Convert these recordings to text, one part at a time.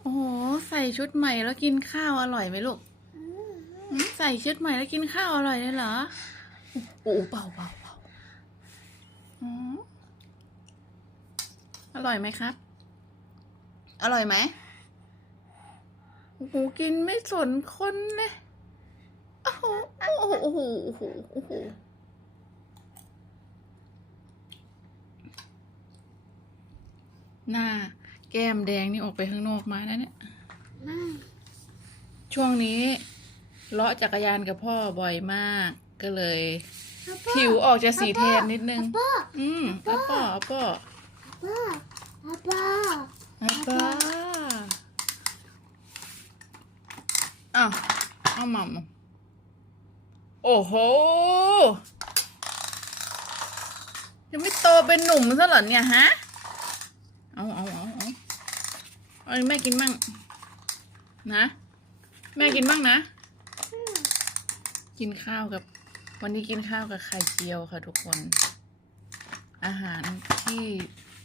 โอ้โหใส่ชุดใหม่แล้วกินข้าวอร่อยไหมลูกใส่ชุดใหม่แล้วกินข้าวอร่อยเลยเหรอโอ้โหเบาเบาเบาอืมอร่อยไหมครับ อร่อยไหมโอ้โหกินไม่สนคนเลยโอ้โหโอ้โหโอ้โหโอ้โหโอ้โหหน้า แก้มแดงนี่ออกไปข้างนอกมาแล้วเนี่ยไม่ช่วงนี้เลาะจักรยานกับพ่อบ่อยมาก ก็เลยอาป้าผิวออกจะสีแทนนิดนึงอาป้าอืมอาป้ออาป้ออาป้าอาป้าอาป้าอ้าวเอาหม่ำโอ้โห ยังไม่โตเป็นหนุ่มซะเหรอเนี่ยฮะ เอาเอาเอาเอา เอาแม่กินมั่งนะ แม่กินบ้างนะ กินข้าวกับ วันนี้กินข้าวกับไข่เจียวค่ะทุกคน อาหารที่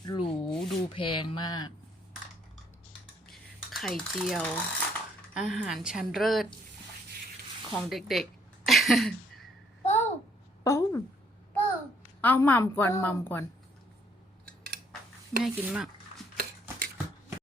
หรูดูแพงมาก ไข่เจียว อาหารชั้นเลิศของเด็กโป้ๆเป้าโป้เอาหม่ำก่อนหม่ำก่อน แม่กินมั่ง